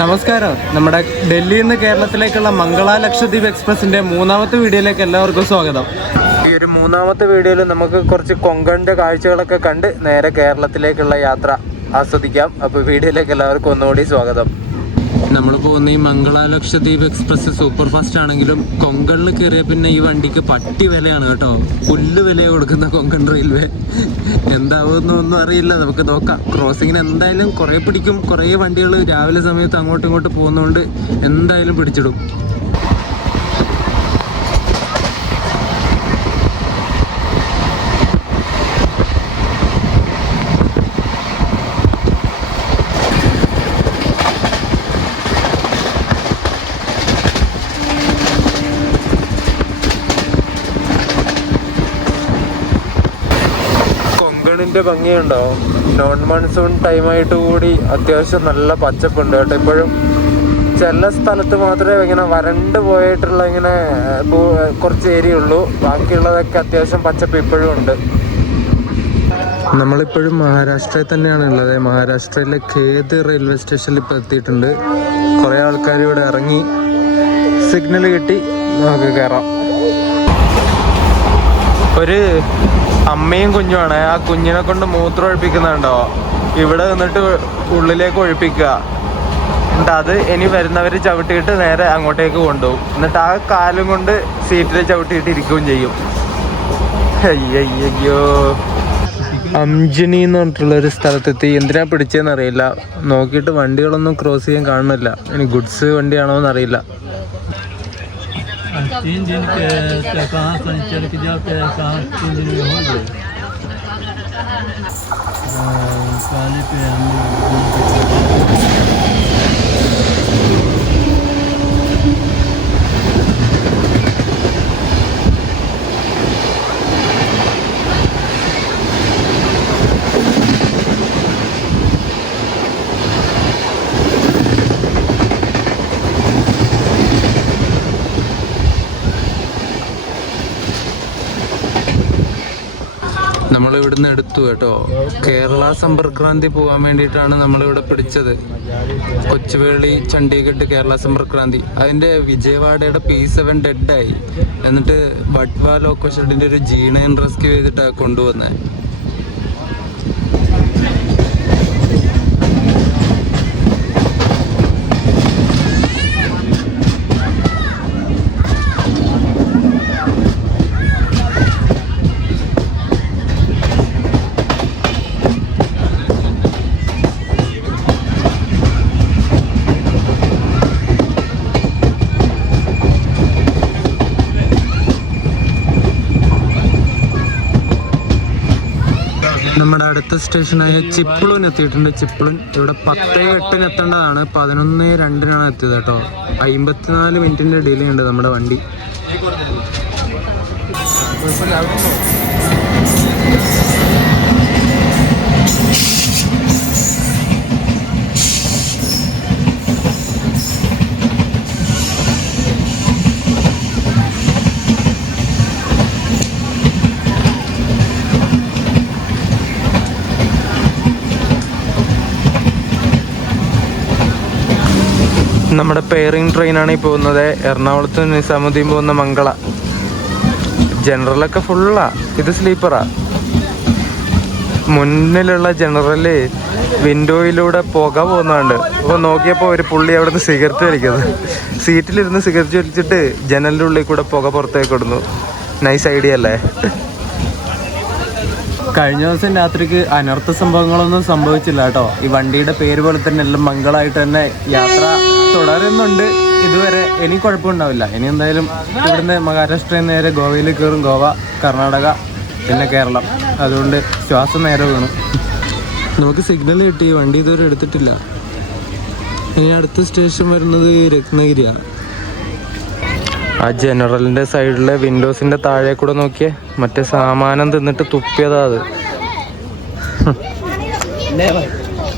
നമസ്കാരം. നമ്മുടെ ഡൽഹിയിൽ നിന്ന് കേരളത്തിലേക്കുള്ള മംഗള ലക്ഷദ്വീപ് എക്സ്പ്രസിന്റെ മൂന്നാമത്തെ വീഡിയോയിലേക്ക് എല്ലാവർക്കും സ്വാഗതം. ഈ ഒരു മൂന്നാമത്തെ വീഡിയോയിൽ നമുക്ക് കുറച്ച് കൊങ്കണിന്റെ കാഴ്ചകളൊക്കെ കണ്ട് നേരെ കേരളത്തിലേക്കുള്ള യാത്ര ആസ്വദിക്കാം. അപ്പോൾ വീഡിയോയിലേക്ക് എല്ലാവർക്കും ഒന്നുകൂടി സ്വാഗതം. നമ്മൾ പോകുന്ന ഈ Mangala Lakshadweep express super fast ആണെങ്കിലും കൊങ്കണിൽ കയറിയ പിന്നെ ഈ വണ്ടിക്ക് പട്ടി വിലയാണ് കേട്ടോ. പുല്ല് വില കൊടുക്കുന്ന കൊങ്കൺ റെയിൽവേ. എന്താവുമെന്നൊന്നും അറിയില്ല, നമുക്ക് നോക്കാം. ക്രോസിങ്ങിന് എന്തായാലും കുറേ പിടിക്കും. കുറേ വണ്ടികൾ രാവിലെ സമയത്ത് അങ്ങോട്ടും ഇങ്ങോട്ട് പോകുന്നതുകൊണ്ട് എന്തായാലും പിടിച്ചിടും. ിന്റെ ഭംഗിയുണ്ടാവും. നോൺ മൺസൂൺ ടൈമായിട്ട് കൂടി അത്യാവശ്യം നല്ല പച്ചപ്പുണ്ട് കേട്ടോ. ഇപ്പോഴും ചില സ്ഥലത്ത് മാത്രമേ ഇങ്ങനെ വരണ്ട് പോയിട്ടുള്ള ഇങ്ങനെ കുറച്ച് ഏരിയ ഉള്ളൂ. ബാക്കിയുള്ളതൊക്കെ അത്യാവശ്യം പച്ചപ്പ് ഇപ്പോഴും ഉണ്ട്. നമ്മളിപ്പോഴും മഹാരാഷ്ട്രയിൽ തന്നെയാണ് ഉള്ളത്. മഹാരാഷ്ട്രയിലെ ഖേദ് റെയിൽവേ സ്റ്റേഷനിൽ ഇപ്പോൾ എത്തിയിട്ടുണ്ട്. കുറേ ആൾക്കാർ ഇവിടെ ഇറങ്ങി സിഗ്നൽ കിട്ടി നമുക്ക് കയറാം. ഒരു അമ്മയും കുഞ്ഞുമാണ്. ആ കുഞ്ഞിനെ കൊണ്ട് മൂത്രം ഒഴിപ്പിക്കുന്നുണ്ടോ, ഇവിടെ നിന്നിട്ട് ഉള്ളിലേക്ക് ഒഴിപ്പിക്കുക. എന്നിട്ട് അത് ഇനി വരുന്നവർ ചവിട്ടിയിട്ട് നേരെ അങ്ങോട്ടേക്ക് കൊണ്ടുപോകും. എന്നിട്ട് ആ കാലും കൊണ്ട് സീറ്റിൽ ചവിട്ടിയിട്ട് ഇരിക്കുകയും ചെയ്യും. അയ്യോ, അംജനി എന്ന് പറഞ്ഞിട്ടുള്ളൊരു സ്ഥലത്തെത്തി. എന്തിനാ പിടിച്ചതെന്ന് അറിയില്ല. നോക്കിയിട്ട് വണ്ടികളൊന്നും ക്രോസ് ചെയ്യാൻ കാണുന്നില്ല. ഇനി ഗുഡ്സ് വണ്ടിയാണോ എന്നറിയില്ല. 3 दिन के कहाँ से चल के जाते हैं, कहाँ 3 दिन में हो गए। पहले पे നമ്മളിവിടുന്ന് എടുത്തു കേട്ടോ. കേരള സമ്പർക്രാന്തി പോകാൻ വേണ്ടിയിട്ടാണ് നമ്മളിവിടെ പിടിച്ചത്. കൊച്ചുവേളി ചണ്ഡീഗഡ് കേരള സമ്പർക്രാന്തി. അതിൻ്റെ വിജയവാഡയുടെ P7 ഡെഡായി. എന്നിട്ട് ബട്ട്വ ലോക്കോ ഷെഡിൻ്റെ ഒരു G9 റെസ്ക്യൂ ചെയ്തിട്ടാണ് കൊണ്ടുവന്നത്. നമ്മുടെ അടുത്ത സ്റ്റേഷനായ ചിപ്ലൂന് എത്തിയിട്ടുണ്ട്. ചിപ്ലൂൻ ഇവിടെ 10:08 എത്തേണ്ടതാണ്. 11:02 എത്തിയത് കേട്ടോ. 54 മിനിറ്റിൻ്റെ ഡിലേ ഉണ്ട് നമ്മുടെ വണ്ടി. നമ്മുടെ പെയറിംഗ് ട്രെയിനാണ് ഈ പോകുന്നത്. എറണാകുളത്ത് നിസാമുദ്ദീൻ പോകുന്ന മംഗള. ജനറലൊക്കെ ഫുള്ളാ, ഇത് സ്ലീപ്പറാ. മുന്നിലുള്ള ജനറല് വിൻഡോയിലൂടെ പുക പോകുന്നുണ്ട്. അപ്പോൾ നോക്കിയപ്പോൾ ഒരു പുള്ളി അവിടെ നിന്ന് സിഗരറ്റ് വലിക്കുന്നത്. സീറ്റിലിരുന്ന് സിഗരറ്റ് വലിച്ചിട്ട് ജനലിൻ്റെ ഉള്ളിൽ കൂടെ പുക പുറത്തേക്ക് ഇടുന്നു. നൈസ് ഐഡിയ അല്ലേ? കഴിഞ്ഞ ദിവസം രാത്രിക്ക് അനർത്ഥ സംഭവങ്ങളൊന്നും സംഭവിച്ചില്ല കേട്ടോ. ഈ വണ്ടിയുടെ പേര് പോലെ തന്നെ എല്ലാം മംഗളായിട്ട് തന്നെ യാത്ര തുടരുന്നുണ്ട് ഇതുവരെ. ഇനി കുഴപ്പമുണ്ടാവില്ല. ഇനി എന്തായാലും ഇവിടുന്ന് മഹാരാഷ്ട്രയിൽ നേരെ ഗോവയിൽ കയറും. ഗോവ, കർണാടക, പിന്നെ കേരളം. അതുകൊണ്ട് ശ്വാസം നേരെ വീണു. നമുക്ക് സിഗ്നൽ കിട്ടി. വണ്ടി ഇതുവരെ എടുത്തിട്ടില്ല. ഇനി അടുത്ത സ്റ്റേഷൻ വരുന്നത് രത്നഗിരിയാണ്. ആ ജനറലിൻ്റെ സൈഡിലെ വിൻഡോസിൻ്റെ താഴെ കൂടെ നോക്കിയേ, മറ്റേ സാമാനം തിന്നിട്ട് തുപ്പിയതാ അത്.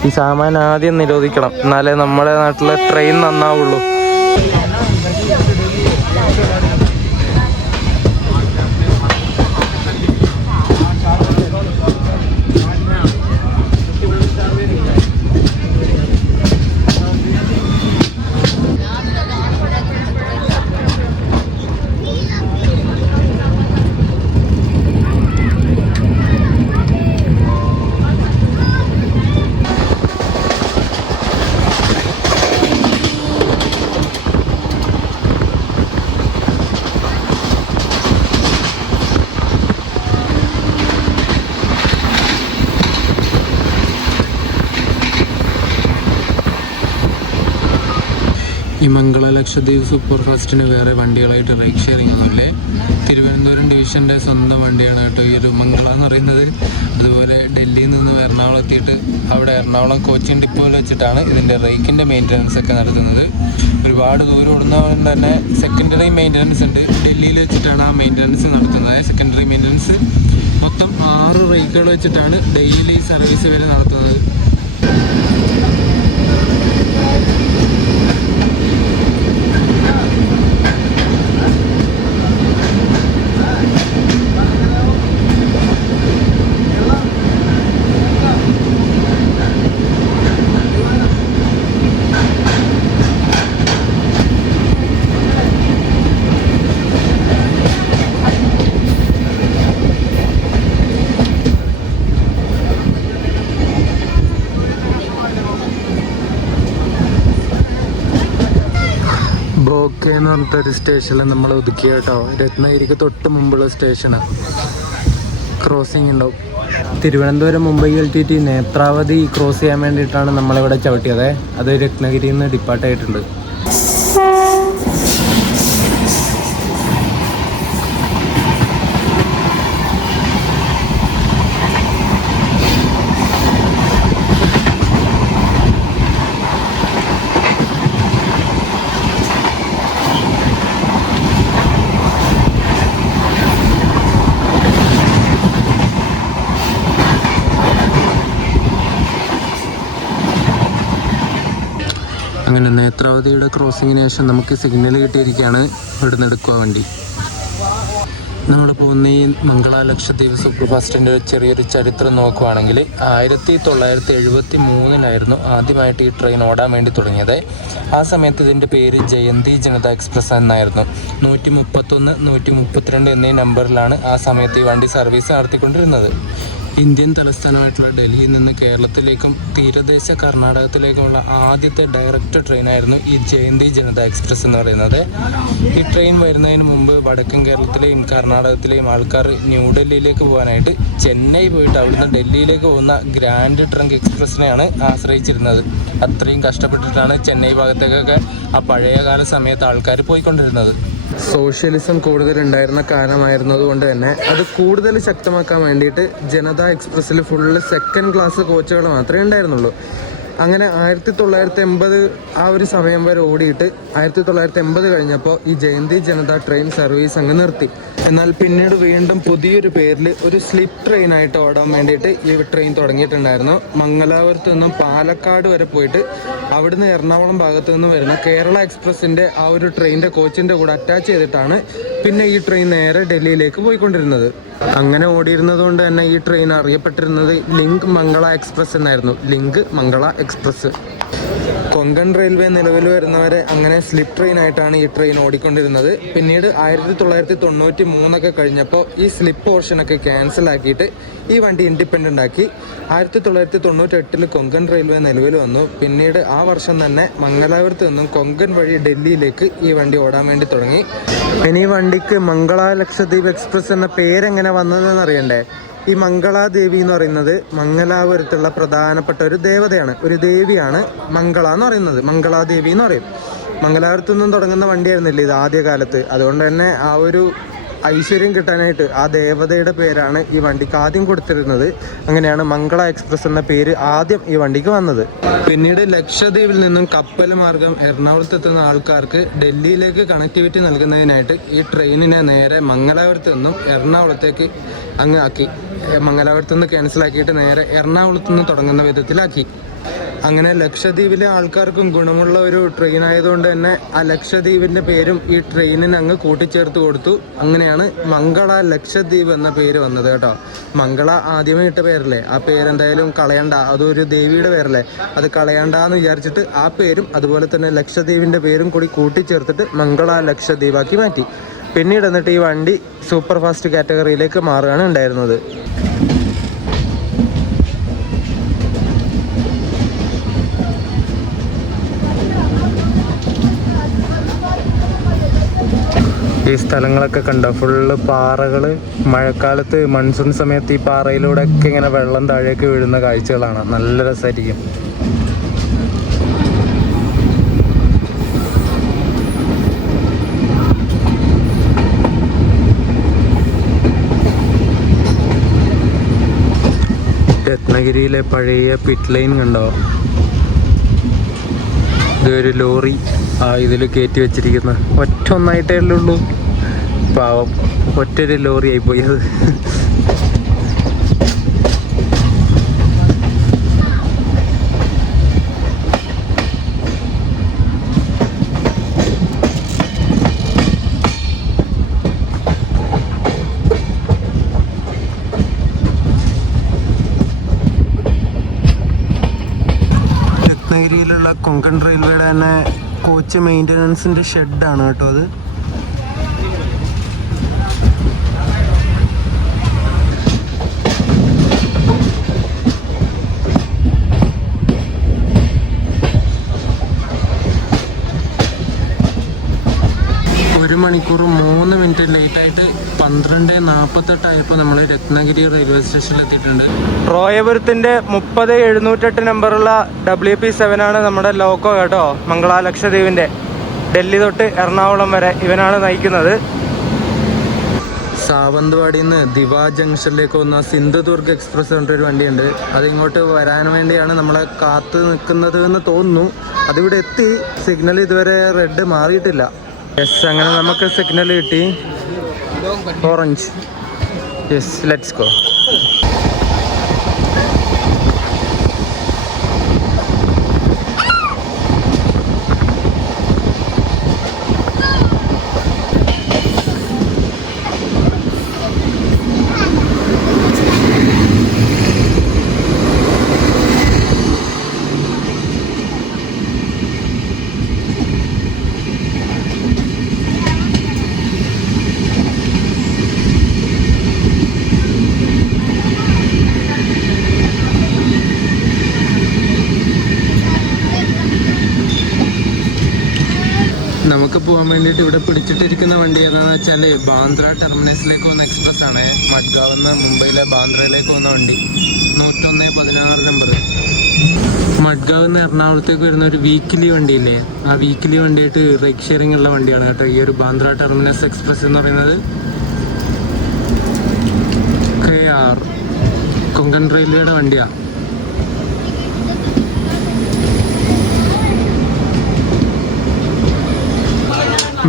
ഈ സാമാൻ ആദ്യം നിരോധിക്കണം, എന്നാലേ നമ്മുടെ നാട്ടിലെ ട്രെയിൻ നന്നാവുള്ളൂ. ഈ മംഗള ലക്ഷദ്വീപ് സൂപ്പർ ഫാസ്റ്റിന് വേറെ വണ്ടികളായിട്ട് റൈഡ് ഷെയറിംഗ് ഒന്നുമില്ലേ. തിരുവനന്തപുരം ഡിവിഷൻ്റെ സ്വന്തം വണ്ടിയാണ് കേട്ടോ ഈ ഒരു മംഗള എന്ന് പറയുന്നത്. അതുപോലെ ഡൽഹിയിൽ നിന്ന് എറണാകുളം എത്തിയിട്ട് അവിടെ എറണാകുളം കോച്ചിങ് ഡിപ്പോയിൽ വെച്ചിട്ടാണ് ഇതിൻ്റെ റേക്കിൻ്റെ മെയിൻ്റനൻസ് ഒക്കെ നടത്തുന്നത്. ഒരുപാട് ദൂരം ഓടുന്നതുകൊണ്ട് തന്നെ സെക്കൻഡറി മെയിൻ്റനൻസ് ഉണ്ട്. ഡൽഹിയിൽ വെച്ചിട്ടാണ് ആ മെയിൻ്റനൻസ് നടത്തുന്നത്. സെക്കൻഡറി മെയിൻ്റനൻസ് മൊത്തം 6 റേക്കുകൾ വെച്ചിട്ടാണ് ഡെയിലി സർവീസ് വരെ നടത്തുന്നത്. ബോക്കെ എന്ന് പറഞ്ഞിട്ട് ഒരു സ്റ്റേഷനിൽ നമ്മൾ ഒതുക്കിയ കേട്ടോ. രത്നഗിരിക്ക് തൊട്ട് മുമ്പുള്ള സ്റ്റേഷനാണ്. ക്രോസിംഗ് ഉണ്ടാവും. തിരുവനന്തപുരം മുംബൈ LTT നേത്രാവതി ക്രോസ് ചെയ്യാൻ വേണ്ടിയിട്ടാണ് നമ്മളിവിടെ ചവിട്ടിയത്. അത് രത്നഗിരിയിൽ നിന്ന് ഡിപ്പാർട്ടായിട്ടുണ്ട്. അങ്ങനെ നേത്രാവതിയുടെ ക്രോസിങ്ങിന് ശേഷം നമുക്ക് സിഗ്നൽ കിട്ടിയിരിക്കുകയാണ്. ഇവിടുന്ന് എടുക്കുക വണ്ടി. നമ്മൾ പോകുന്ന ഈ മംഗള ലക്ഷദ്വീപ് സൂപ്പർ ഫാസ്റ്റിൻ്റെ ഒരു ചെറിയൊരു ചരിത്രം നോക്കുകയാണെങ്കിൽ 1973 ആദ്യമായിട്ട് ഈ ട്രെയിൻ ഓടാൻ വേണ്ടി തുടങ്ങിയത്. ആ സമയത്ത് ഇതിൻ്റെ പേര് ജയന്തി ജനത എക്സ്പ്രസ് എന്നായിരുന്നു. 131, 132 എന്നീ നമ്പറിലാണ് ആ സമയത്ത് ഈ വണ്ടി സർവീസ് നടത്തിക്കൊണ്ടിരുന്നത്. ഇന്ത്യൻ തലസ്ഥാനമായിട്ടുള്ള ഡൽഹിയിൽ നിന്ന് കേരളത്തിലേക്കും തീരദേശ കർണാടകത്തിലേക്കുമുള്ള ആദ്യത്തെ ഡയറക്റ്റ് ട്രെയിനായിരുന്നു ഈ ജയന്തി ജനത എക്സ്പ്രസ് എന്ന് പറയുന്നത്. ഈ ട്രെയിൻ വരുന്നതിന് മുമ്പ് വടക്കൻ കേരളത്തിലെയും കർണാടകത്തിലെയും ആൾക്കാർ ന്യൂഡൽഹിയിലേക്ക് പോകാനായിട്ട് ചെന്നൈ പോയിട്ട് അവിടുന്ന് ഡൽഹിയിലേക്ക് പോകുന്ന ഗ്രാൻഡ് ട്രങ്ക് എക്സ്പ്രസ്സിനെയാണ് ആശ്രയിച്ചിരുന്നത്. അത്രയും കഷ്ടപ്പെട്ടിട്ടാണ് ചെന്നൈ ഭാഗത്തേക്കൊക്കെ ആ പഴയകാല സമയത്ത് ആൾക്കാർ പോയിക്കൊണ്ടിരുന്നത്. സോഷ്യലിസം കൂടുതലുണ്ടായിരുന്ന കാലമായിരുന്നത് കൊണ്ട് തന്നെ അത് കൂടുതൽ ശക്തമാക്കാൻ വേണ്ടിയിട്ട് ജനത എക്സ്പ്രസ്സിൽ ഫുള്ള് സെക്കൻഡ് ക്ലാസ് കോച്ചുകൾ മാത്രമേ ഉണ്ടായിരുന്നുള്ളൂ. അങ്ങനെ 1980 ആ ഒരു സമയം വരെ ഓടിയിട്ട് 1980 കഴിഞ്ഞപ്പോൾ ഈ ജയന്തി ജനത ട്രെയിൻ സർവീസ് അങ്ങ് നിർത്തി. എന്നാൽ പിന്നീട് വീണ്ടും പുതിയൊരു പേരിൽ ഒരു സ്ലിപ്പ് ട്രെയിനായിട്ട് ഓടാൻ വേണ്ടിയിട്ട് ഈ ട്രെയിൻ തുടങ്ങിയിട്ടുണ്ടായിരുന്നു. മംഗലാപുരത്ത് നിന്നും പാലക്കാട് വരെ പോയിട്ട് അവിടുന്ന് എറണാകുളം ഭാഗത്തു നിന്നും വരുന്ന കേരള എക്സ്പ്രസിൻ്റെ ആ ഒരു ട്രെയിനിൻ്റെ കോച്ചിൻ്റെ കൂടെ അറ്റാച്ച് ചെയ്തിട്ടാണ് പിന്നെ ഈ ട്രെയിൻ നേരെ ഡൽഹിയിലേക്ക് പോയിക്കൊണ്ടിരുന്നത്. അങ്ങനെ ഓടിയിരുന്നത് കൊണ്ട് തന്നെ ഈ ട്രെയിൻ അറിയപ്പെട്ടിരുന്നത് ലിങ്ക് മംഗള എക്സ്പ്രസ് എന്നായിരുന്നു. ലിങ്ക് മംഗള എക്സ്പ്രസ്. കൊങ്കൺ റെയിൽവേ നിലവിൽ വരുന്നവരെ അങ്ങനെ സ്ലിപ്പ് ട്രെയിൻ ആയിട്ടാണ് ഈ ട്രെയിൻ ഓടിക്കൊണ്ടിരുന്നത്. പിന്നീട് 1993 കഴിഞ്ഞപ്പോൾ ഈ സ്ലിപ്പ് പോർഷനൊക്കെ ക്യാൻസൽ ആക്കിയിട്ട് ഈ വണ്ടി ഇൻഡിപെൻഡൻ്റ് ആക്കി. 1998 കൊങ്കൺ റെയിൽവേ നിലവിൽ വന്നു. പിന്നീട് ആ വർഷം തന്നെ മംഗലാപുരത്ത് നിന്നും കൊങ്കൺ വഴി ഡൽഹിയിലേക്ക് ഈ വണ്ടി ഓടാൻ വേണ്ടി തുടങ്ങി. ഇനി ഈ വണ്ടിക്ക് മംഗള ലക്ഷദ്വീപ് എക്സ്പ്രസ് എന്ന പേരെങ്ങനെ വന്നതെന്ന് അറിയണ്ടേ? ഈ മംഗളാദേവി എന്ന് പറയുന്നത് മംഗലാപുരത്തുള്ള പ്രധാനപ്പെട്ട ഒരു ദേവതയാണ്, ഒരു ദേവിയാണ് മംഗള എന്ന് പറയുന്നത്. മംഗളാദേവി എന്ന് പറയും. മംഗലാപുരത്തു നിന്നും തുടങ്ങുന്ന വണ്ടിയായിരുന്നില്ല ഇത് ആദ്യകാലത്ത്. അതുകൊണ്ട് തന്നെ ആ ഒരു ഐശ്വര്യം കിട്ടാനായിട്ട് ആ ദേവതയുടെ പേരാണ് ഈ വണ്ടിക്ക് ആദ്യം കൊടുത്തിരുന്നത്. അങ്ങനെയാണ് മംഗള എക്സ്പ്രസ് എന്ന പേര് ആദ്യം ഈ വണ്ടിക്ക് വന്നത്. പിന്നീട് ലക്ഷദ്വീപിൽ നിന്നും കപ്പൽ മാർഗം എറണാകുളത്തെത്തുന്ന ആൾക്കാർക്ക് ഡൽഹിയിലേക്ക് കണക്ടിവിറ്റി നൽകുന്നതിനായിട്ട് ഈ ട്രെയിനിനെ നേരെ മംഗലാപുരത്ത് നിന്നും എറണാകുളത്തേക്ക് അങ്ങ് ആക്കി. മംഗലാപുരത്ത് നിന്ന് ക്യാൻസലാക്കിയിട്ട് നേരെ എറണാകുളത്ത് നിന്ന് തുടങ്ങുന്ന വിധത്തിലാക്കി. അങ്ങനെ ലക്ഷദ്വീപിലെ ആൾക്കാർക്കും ഗുണമുള്ള ഒരു ട്രെയിൻ ആയതുകൊണ്ട് തന്നെ ആ ലക്ഷദ്വീപിൻ്റെ പേരും ഈ ട്രെയിനിന് അങ്ങ് കൂട്ടിച്ചേർത്ത് കൊടുത്തു. അങ്ങനെയാണ് മംഗള ലക്ഷദ്വീപ് എന്ന പേര് വന്നത് കേട്ടോ. മംഗള ആദ്യമേ ഇട്ട പേരല്ലേ, ആ പേരെന്തായാലും കളയണ്ട, അതൊരു ദേവിയുടെ പേരല്ലേ, അത് കളയണ്ടെന്ന് വിചാരിച്ചിട്ട് ആ പേരും അതുപോലെ തന്നെ ലക്ഷദ്വീപിൻ്റെ പേരും കൂടി കൂട്ടിച്ചേർത്തിട്ട് മംഗള ലക്ഷദ്വീപാക്കി മാറ്റി. പിന്നീട് എന്നിട്ട് ഈ വണ്ടി സൂപ്പർ ഫാസ്റ്റ് കാറ്റഗറിയിലേക്ക് മാറുകയാണ് ഉണ്ടായിരുന്നത്. ഈ സ്ഥലങ്ങളൊക്കെ കണ്ടോ, ഫുള്ള് പാറകൾ. മഴക്കാലത്ത് മൺസൂൺ സമയത്ത് ഈ പാറയിലൂടെ ഒക്കെ ഇങ്ങനെ വെള്ളം താഴേക്ക് വീഴുന്ന കാഴ്ചകളാണ്. നല്ല രസമായിരിക്കും. രത്നഗിരിയിലെ പഴയ പിറ്റ് ലൈൻ കണ്ടോ? ഇതൊരു ലോറി ഇതിൽ കയറ്റി വെച്ചിരിക്കുന്ന ഒന്നായിട്ടേ ഉള്ളൂ. പാവം, ഒറ്റൊരു ലോറി ആയിപ്പോയി അത്. രത്നഗിരിയിലുള്ള കൊങ്കൺ റെയിൽവേയുടെ തന്നെ കോച്ച് മെയിൻ്റനൻസിൻ്റെ ഷെഡാണ് കേട്ടോ അത്. ഒരു മണിക്കൂർ 3 മിനിറ്റ് ലേറ്റായിട്ട് 12:48 നമ്മൾ രത്നഗിരി റെയിൽവേ സ്റ്റേഷനിൽ എത്തിയിട്ടുണ്ട്. റോയപുരത്തിൻ്റെ 30708 നമ്പറുള്ള WP7 ആണ് നമ്മുടെ ലോക്കോ കേട്ടോ. മംഗള ലക്ഷദ്വീപിൻ്റെ ഡൽഹി തൊട്ട് എറണാകുളം വരെ ഇവനാണ് നയിക്കുന്നത്. സാവന്തവാടിയിൽ നിന്ന് ദിവാ ജംഗ്ഷനിലേക്ക് വന്ന സിന്ധുദുർഗ് എക്സ്പ്രസ് പറഞ്ഞൊരു വണ്ടിയുണ്ട്. അതിങ്ങോട്ട് വരാൻ വേണ്ടിയാണ് നമ്മളെ കാത്ത് നിൽക്കുന്നത് എന്ന് തോന്നുന്നു. അതിവിടെ എത്തി. സിഗ്നൽ ഇതുവരെ റെഡ് മാറിയിട്ടില്ല. യെസ്, അങ്ങനെ നമുക്ക് സിഗ്നൽ കിട്ടി. ഓറഞ്ച്. Yes, let's go. നമുക്ക് പോകാൻ വേണ്ടിയിട്ട് ഇവിടെ പിടിച്ചിട്ടിരിക്കുന്ന വണ്ടി ഏതാണെന്ന് വെച്ചാൽ ബാന്ദ്ര ടെർമിനസിലേക്ക് പോകുന്ന എക്സ്പ്രസ് ആണ്. മഡ്ഗാവിൽ നിന്ന് മുംബൈയിലെ ബാന്ദ്രയിലേക്ക് പോകുന്ന വണ്ടി 10116 നമ്പർ. മഡ്ഗാവിൽ നിന്ന് എറണാകുളത്തേക്ക് വരുന്ന ഒരു വീക്കിലി വണ്ടിയില്ലേ, ആ വീക്കിലി വണ്ടിയായിട്ട് റൈഡ് ഷെയറിംഗ് ഉള്ള വണ്ടിയാണ് കേട്ടോ ഈ ഒരു ബാന്ദ്ര ടെർമിനസ് എക്സ്പ്രസ് എന്ന് പറയുന്നത്. KR കൊങ്കൺ റെയിൽവേയുടെ വണ്ടിയാണ്.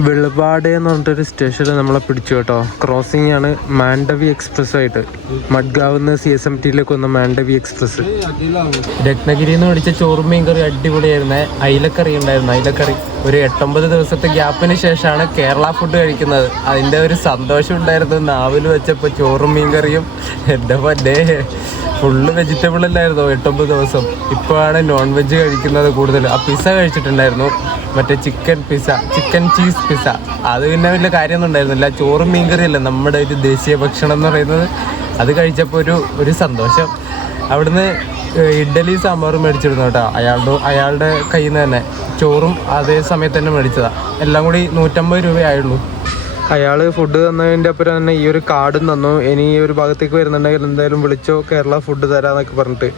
വെളുപാട് എന്ന് പറഞ്ഞിട്ടൊരു സ്റ്റേഷനിൽ നമ്മളെ പിടിച്ചു കേട്ടോ. ക്രോസിംഗ് ആണ് മാൻഡവി എക്സ്പ്രസ് ആയിട്ട്. മഡ്ഗാവിൽ നിന്ന് CSMTയിലേക്ക് വന്ന മാൻഡവി എക്സ്പ്രസ്. രത്നഗിരിയിൽ നിന്ന് പിടിച്ച ചോറും മീൻ കറി അടിപൊളിയായിരുന്നേ. അയിലക്കറി ഉണ്ടായിരുന്നു. അയിലക്കറി ഒരു 8-9 ദിവസത്തെ ഗ്യാപ്പിന് ശേഷമാണ് കേരള ഫുഡ് കഴിക്കുന്നത്. അതിൻ്റെ ഒരു സന്തോഷം ഉണ്ടായിരുന്നു. നാവിൽ വെച്ചപ്പോൾ ചോറും മീൻ കറിയും എൻ്റെ പറ്റേ ഫുള്ള് വെജിറ്റബിൾ അല്ലായിരുന്നു 8-9 ദിവസം. ഇപ്പോഴാണ് നോൺ വെജ് കഴിക്കുന്നത് കൂടുതൽ. ആ പിസ്സ കഴിച്ചിട്ടുണ്ടായിരുന്നു, മറ്റേ chicken pizza, chicken cheese pizza. അത് പിന്നെ വലിയ കാര്യമൊന്നും ഉണ്ടായിരുന്നില്ല. ചോറും മീൻ കറിയല്ല നമ്മുടെ ഒരു ദേശീയ ഭക്ഷണം എന്ന് പറയുന്നത്. അത് കഴിച്ചപ്പോൾ ഒരു സന്തോഷം. അവിടുന്ന് ഇഡ്ഡലി സാമ്പാറും മേടിച്ചിരുന്നു കേട്ടോ. അയാളുടെ കയ്യിൽ നിന്ന് തന്നെ ചോറും അതേ സമയത്ത് തന്നെ മേടിച്ചതാണ്. എല്ലാം കൂടി 150 രൂപയായുള്ളൂ. അയാൾ ഫുഡ് തന്നതിൻ്റെ അപ്പുറം തന്നെ ഈ ഒരു കാർഡും തന്നു. ഇനി ഈ ഒരു ഭാഗത്തേക്ക് വരുന്നുണ്ടെങ്കിൽ എന്തായാലും വിളിച്ചോ, കേരള ഫുഡ് തരാമെന്നൊക്കെ പറഞ്ഞിട്ട്.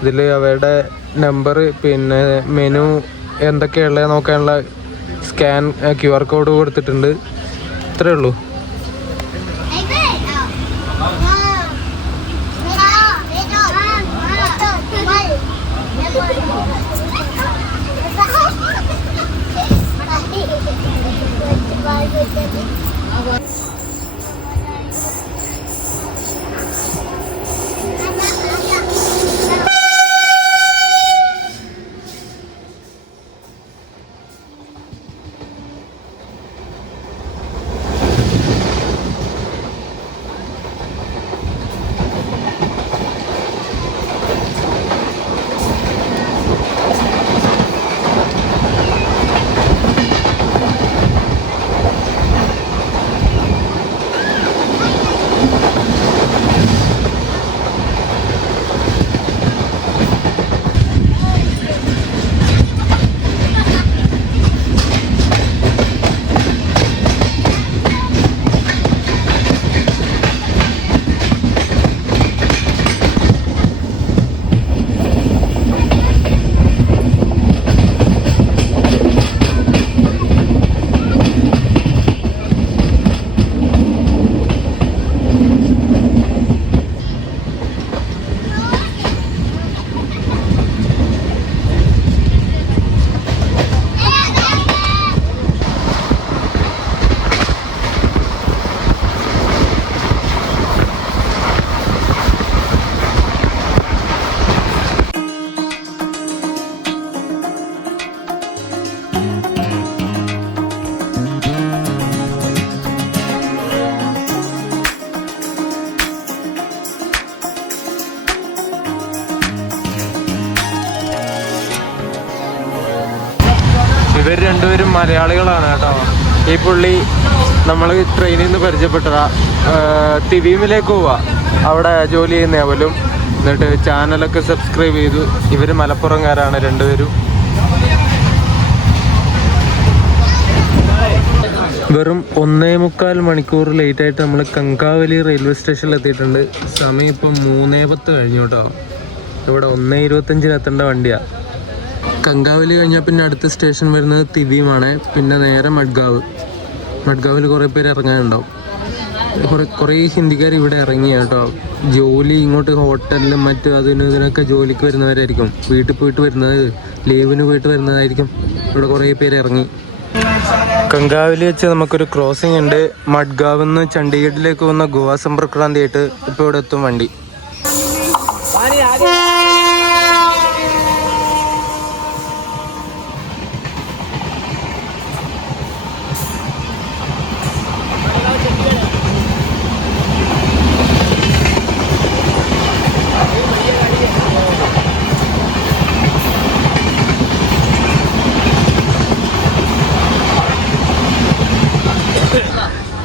ഇതിൽ അവരുടെ നമ്പർ, പിന്നെ മെനു എന്തൊക്കെയുള്ളത് നോക്കാനുള്ള സ്കാൻ QR കോഡ് കൊടുത്തിട്ടുണ്ട്. ഇത്രയേ ഉള്ളൂ. ഇവർ രണ്ടുപേരും മലയാളികളാണ് കേട്ടോ. ഈ പുള്ളി നമ്മൾ ട്രെയിനിൽ നിന്ന് പരിചയപ്പെട്ടതാ. തിവീമിലേക്ക് പോവാ, അവിടെ ജോലി ചെയ്യുന്ന അവലും. എന്നിട്ട് ചാനലൊക്കെ സബ്സ്ക്രൈബ് ചെയ്തു. ഇവർ മലപ്പുറംകാരാണ് രണ്ടുപേരും. വെറും 1.25 മണിക്കൂർ ലേറ്റായിട്ട് നമ്മൾ കങ്കാവലി റെയിൽവേ സ്റ്റേഷനിൽ എത്തിയിട്ടുണ്ട്. സമയം ഇപ്പം 3:10 കഴിഞ്ഞു കേട്ടോ. ഇവിടെ 1:25 എത്തേണ്ട വണ്ടിയാണ്. കങ്കാവലി കഴിഞ്ഞാൽ പിന്നെ അടുത്ത സ്റ്റേഷൻ വരുന്നത് തിവീമാണ്. പിന്നെ നേരെ മഡ്ഗാവിൽ കുറേ പേര് ഇറങ്ങാനുണ്ടാവും. കുറേ ഹിന്ദിക്കാർ ഇവിടെ ഇറങ്ങിയ കേട്ടോ. ജോലി ഇങ്ങോട്ട് ഹോട്ടലിലും മറ്റും അതിനും ഇതിനൊക്കെ ജോലിക്ക് വരുന്നവരായിരിക്കും. വീട്ടിൽ പോയിട്ട് വരുന്നത്, ലീവിന് പോയിട്ട് വരുന്നതായിരിക്കും. ഇവിടെ കുറേ പേര് ഇറങ്ങി. കങ്കാവലി വെച്ച് നമുക്കൊരു ക്രോസിംഗ് ഉണ്ട്. മഡ്ഗാവിൽ നിന്ന് ചണ്ഡീഗഡിലേക്ക് പോകുന്ന ഗോവ സമ്പർക്രാന്തിയായിട്ട് ഇപ്പോൾ ഇവിടെ എത്തും വണ്ടി.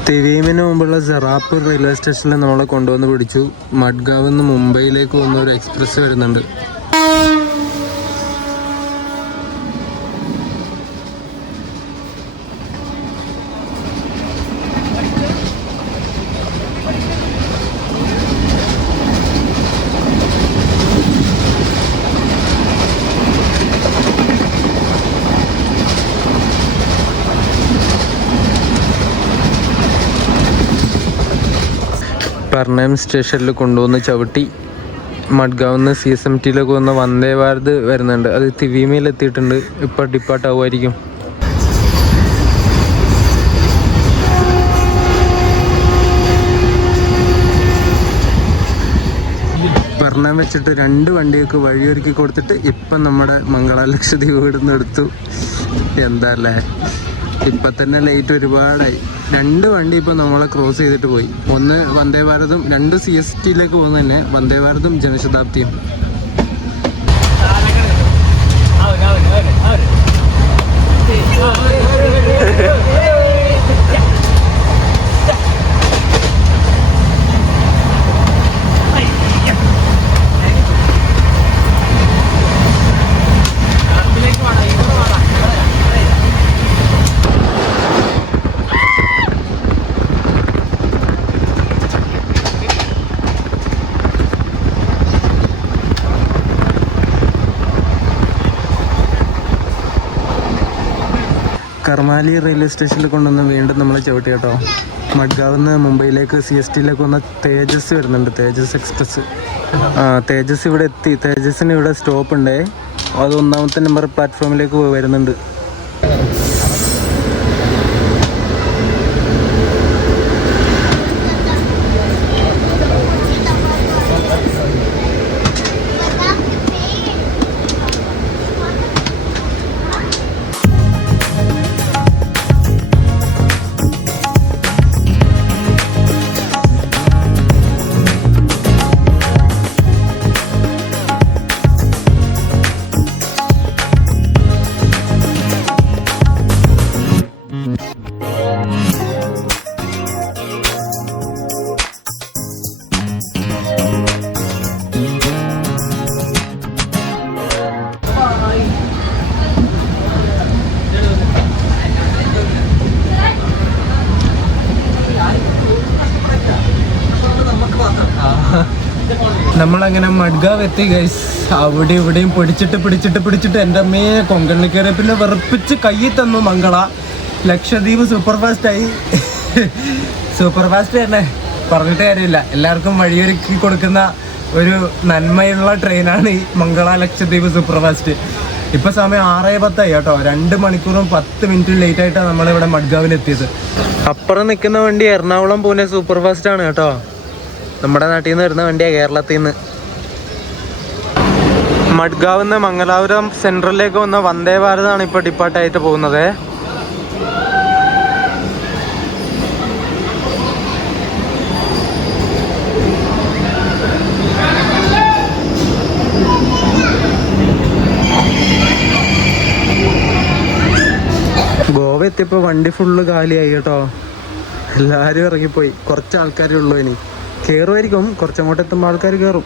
തിവീമിന് മുമ്പുള്ള സെറാപ്പൂർ റെയിൽവേ സ്റ്റേഷനിൽ നമ്മളെ കൊണ്ടുവന്ന് പിടിച്ചു. മഡ്ഗാവിൽ നിന്ന് മുംബൈയിലേക്ക് പോകുന്ന ഒരു എക്സ്പ്രസ് വരുന്നുണ്ട്. പർണയം സ്റ്റേഷനിൽ കൊണ്ടുവന്ന് ചവിട്ടി. മഡ്ഗാവിൽ നിന്ന് CSMTയിലേക്ക് വന്ന വന്ദേ ഭാരത് വരുന്നുണ്ട്. അത് തിവീമയിൽ എത്തിയിട്ടുണ്ട്. ഇപ്പോൾ ഡിപ്പാർട്ട് ആവുമായിരിക്കും. പർണയം വെച്ചിട്ട് 2 വണ്ടിയൊക്കെ വഴിയൊരുക്കി കൊടുത്തിട്ട് ഇപ്പം നമ്മുടെ മംഗള ലക്ഷദ്വീപ് ഇവിടുന്ന് എടുത്തു. എന്താ അല്ലേ, ഇപ്പം തന്നെ ലേറ്റ് ഒരുപാടായി. 2 വണ്ടി ഇപ്പോൾ നമ്മളെ ക്രോസ് ചെയ്തിട്ട് പോയി. ഒന്ന് വന്ദേ ഭാരതും 2 CSTയിലേക്ക് പോകുന്ന തന്നെ വന്ദേ ഭാരതും ജനശതാബ്ദിയും. കർമാലി റെയിൽവേ സ്റ്റേഷനിൽ കൊണ്ടുവന്ന് വീണ്ടും നമ്മളെ ചവിട്ടി കേട്ടോ. മഡ്ഗാവിൽ നിന്ന് മുംബൈയിലേക്ക് CSTയിലേക്ക് വന്ന തേജസ് വരുന്നുണ്ട്. തേജസ് എക്സ്പ്രസ്. തേജസ് ഇവിടെ എത്തി. തേജസ്സിന് ഇവിടെ സ്റ്റോപ്പ് ഉണ്ടേ. അത് 1ാമത്തെ നമ്പർ പ്ലാറ്റ്ഫോമിലേക്ക് വരുന്നുണ്ട്. നമ്മളങ്ങനെ മഡ്ഗാവ് എത്തി ഗൈസ്. അവിടെ ഇവിടെയും പിടിച്ചിട്ട് എൻ്റെ അമ്മയെ കൊങ്കണിൽ കയറി പിന്നെ വെറുപ്പിച്ച് കയ്യിൽ തന്നു മംഗള. ലക്ഷദ്വീപ് സൂപ്പർ ഫാസ്റ്റായി. സൂപ്പർ ഫാസ്റ്റ് തന്നെ പറഞ്ഞിട്ട് കാര്യമില്ല. എല്ലാവർക്കും വഴിയൊരുക്കി കൊടുക്കുന്ന ഒരു നന്മയുള്ള ട്രെയിനാണ് ഈ മംഗള ലക്ഷദ്വീപ് സൂപ്പർ ഫാസ്റ്റ്. ഇപ്പം സമയം 6:10 കേട്ടോ. 2 മണിക്കൂറും 10 മിനിറ്റും ലേറ്റ് ആയിട്ടാണ് നമ്മളിവിടെ മഡ്ഗാവിൽ എത്തിയത്. അപ്പുറം നിൽക്കുന്ന വണ്ടി എറണാകുളം പൂനെ സൂപ്പർ ഫാസ്റ്റ് ആണ് കേട്ടോ. നമ്മുടെ നാട്ടിൽ നിന്ന് വരുന്ന വണ്ടിയാണ്, കേരളത്തിൽ നിന്ന്. മഡ്ഗാവിൽ നിന്ന് മംഗലാപുരം സെൻട്രലിലേക്ക് വന്ന വന്ദേ ഭാരതാണ് ഇപ്പോൾ ഡിപ്പാർട്ടായിട്ട് പോകുന്നത്. ഗോവ എത്തിയപ്പോൾ വണ്ടി ഫുള്ള് കാലിയായി കേട്ടോ. എല്ലാവരും ഇറങ്ങിപ്പോയി. കുറച്ച് ആൾക്കാരേ ഉള്ളൂ. ഇനി കയറുമായിരിക്കും, കുറച്ചങ്ങോട്ട് എത്തുമ്പോൾ ആൾക്കാർ കയറും.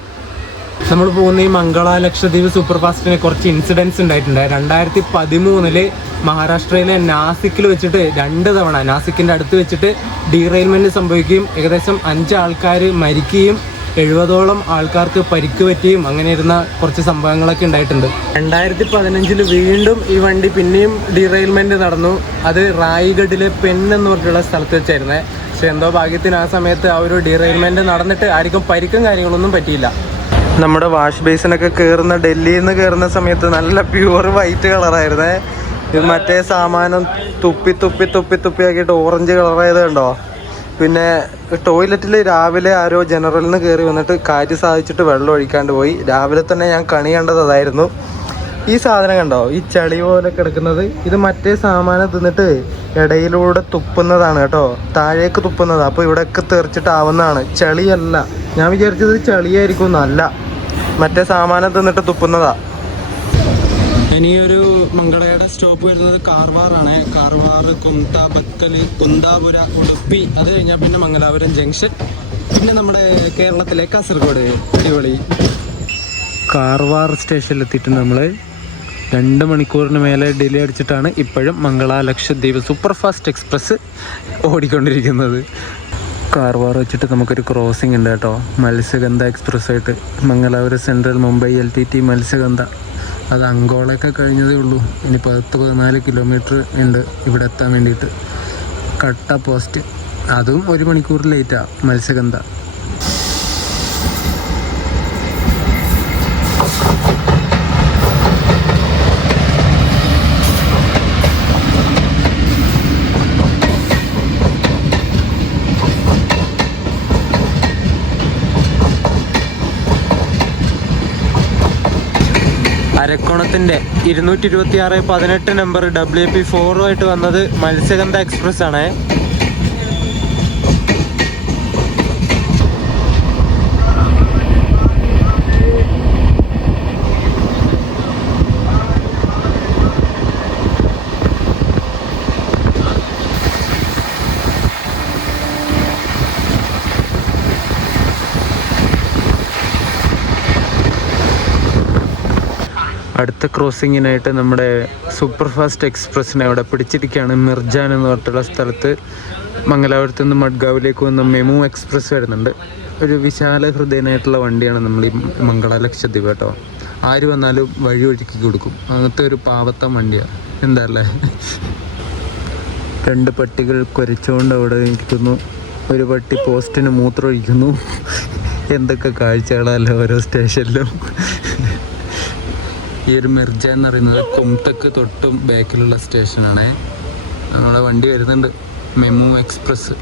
നമ്മൾ പോകുന്ന ഈ മംഗള ലക്ഷദ്വീപ് സൂപ്പർ ഫാസ്റ്റിന് കുറച്ച് ഇൻസിഡൻസ് ഉണ്ടായിട്ടുണ്ട്. 2013 മഹാരാഷ്ട്രയിലെ നാസിക്കിൽ വെച്ചിട്ട് 2 തവണ നാസിക്കിൻ്റെ അടുത്ത് വെച്ചിട്ട് ഡീറെയിൽമെൻറ്റ് സംഭവിക്കുകയും ഏകദേശം 5 ആൾക്കാർ മരിക്കുകയും 70ഓളം ആൾക്കാർക്ക് പരിക്ക് പറ്റിയും അങ്ങനെ ഇരുന്ന കുറച്ച് സംഭവങ്ങളൊക്കെ ഉണ്ടായിട്ടുണ്ട്. 2015 വീണ്ടും ഈ വണ്ടി പിന്നെയും ഡീറെയിൽമെൻറ്റ് നടന്നു. അത് റായ്ഗഡിലെ പെൻ എന്ന് പറഞ്ഞിട്ടുള്ള സ്ഥലത്ത് വെച്ചായിരുന്നേ. പക്ഷെ എന്തോ ഭാഗ്യത്തിന് ആ സമയത്ത് ആ ഒരു ഡീറെയിൽമെൻറ്റ് നടന്നിട്ട് ആർക്കും പരിക്കും കാര്യങ്ങളൊന്നും പറ്റിയില്ല. നമ്മുടെ വാഷ് ബേസിനൊക്കെ കയറുന്ന ഡൽഹിയിൽ നിന്ന് കയറുന്ന സമയത്ത് നല്ല പ്യുവർ വൈറ്റ് കളറായിരുന്നേ. ഇത് മറ്റേ സാമാനം തുപ്പി ആക്കിയിട്ട് ഓറഞ്ച് കളറായത് കണ്ടോ. പിന്നെ ടോയ്ലറ്റിൽ രാവിലെ ആരോ ജനറലിൽ നിന്ന് കയറി വന്നിട്ട് കാറ്റ് സാധിച്ചിട്ട് വെള്ളം ഒഴിക്കാണ്ട് പോയി. രാവിലെ തന്നെ ഞാൻ കണി കണ്ടത് അതായിരുന്നു. ഈ സാധനം കണ്ടോ, ഈ ചളി പോലെ കിടക്കുന്നത്, ഇത് മറ്റേ സാമാനം തിന്നിട്ട് ഇടയിലൂടെ തുപ്പുന്നതാണ് കേട്ടോ. താഴേക്ക് തുപ്പുന്നതാണ്. അപ്പോൾ ഇവിടെയൊക്കെ തെറിച്ചിട്ടാവുന്നതാണ്, ചളിയല്ല. ഞാൻ വിചാരിച്ചത് ചളിയായിരിക്കും എന്നല്ല, മറ്റേ സാമാനം തിന്നിട്ട് തുപ്പുന്നതാ. ഇനി ഒരു മംഗളയുടെ സ്റ്റോപ്പ് വരുന്നത് കാർവാറാണ്. കാർവാർ, കുംത, ബത്കൽ, കുന്താപുര, ഉടുപ്പി. അത് കഴിഞ്ഞാൽ പിന്നെ മംഗലാപുരം ജംഗ്ഷൻ, പിന്നെ നമ്മുടെ കേരളത്തിലെ കാസർഗോഡ്. അടിപൊളി. കാർവാർ സ്റ്റേഷനിലെത്തിയിട്ട് നമ്മൾ 2 മണിക്കൂറിന് മേലെ ഡിലേ അടിച്ചിട്ടാണ് ഇപ്പോഴും Mangala Lakshadweep super fast express ഓടിക്കൊണ്ടിരിക്കുന്നത്. കാർവാർ വെച്ചിട്ട് നമുക്കൊരു ക്രോസിംഗ് ഉണ്ട് കേട്ടോ, മത്സ്യഗന്ധ എക്സ്പ്രസ് ആയിട്ട്. Mangalapuram central, Mumbai LTT Matsyagandha. അത് അങ്കോളയൊക്കെ കഴിഞ്ഞതേ ഉള്ളൂ. ഇനി 14 കിലോമീറ്റർ ഉണ്ട് ഇവിടെ എത്താൻ വേണ്ടിയിട്ട്. കട്ട പോസ്റ്റ്, അതും 1 മണിക്കൂർ ലേറ്റാണ് മത്സ്യഗന്ധ. അരക്കോണത്തിൻ്റെ 226-18 നമ്പർ WP4 ആയിട്ട് വന്നത് മത്സ്യഗന്ധ എക്സ്പ്രസ് ആണ്. അടുത്ത ക്രോസിങ്ങിനായിട്ട് നമ്മുടെ സൂപ്പർ ഫാസ്റ്റ് എക്സ്പ്രസ്സിനെ അവിടെ പിടിച്ചിരിക്കുകയാണ്. മിർജാൻ എന്ന് പറഞ്ഞിട്ടുള്ള സ്ഥലത്ത് മംഗലാപുരത്ത് നിന്ന് മഡ്ഗാവിലേക്ക് വന്ന മെമു എക്സ്പ്രസ് വരുന്നുണ്ട്. ഒരു വിശാല ഹൃദയനായിട്ടുള്ള വണ്ടിയാണ് നമ്മൾ ഈ മംഗള ലക്ഷദ്വീപ് കേട്ടോ. ആര് വന്നാലും വഴി ഒഴുക്കി കൊടുക്കും, അങ്ങനത്തെ ഒരു പാവത്തം വണ്ടിയാണ്. എന്താ അല്ലേ. 2 പട്ടികൾ കുരച്ചുകൊണ്ട് അവിടെ നിൽക്കുന്നു. ഒരു പട്ടി പോസ്റ്റിന് മൂത്രമൊഴിക്കുന്നു. എന്തൊക്കെ കാഴ്ചകളല്ല ഓരോ സ്റ്റേഷനിലും. ഈ ഒരു മിർജ എന്ന് പറയുന്നത് കുംതക്ക് തൊട്ടും ബാക്കിലുള്ള സ്റ്റേഷനാണ്. നമ്മുടെ വണ്ടി വരുന്നുണ്ട്, മെമു എക്സ്പ്രസ്.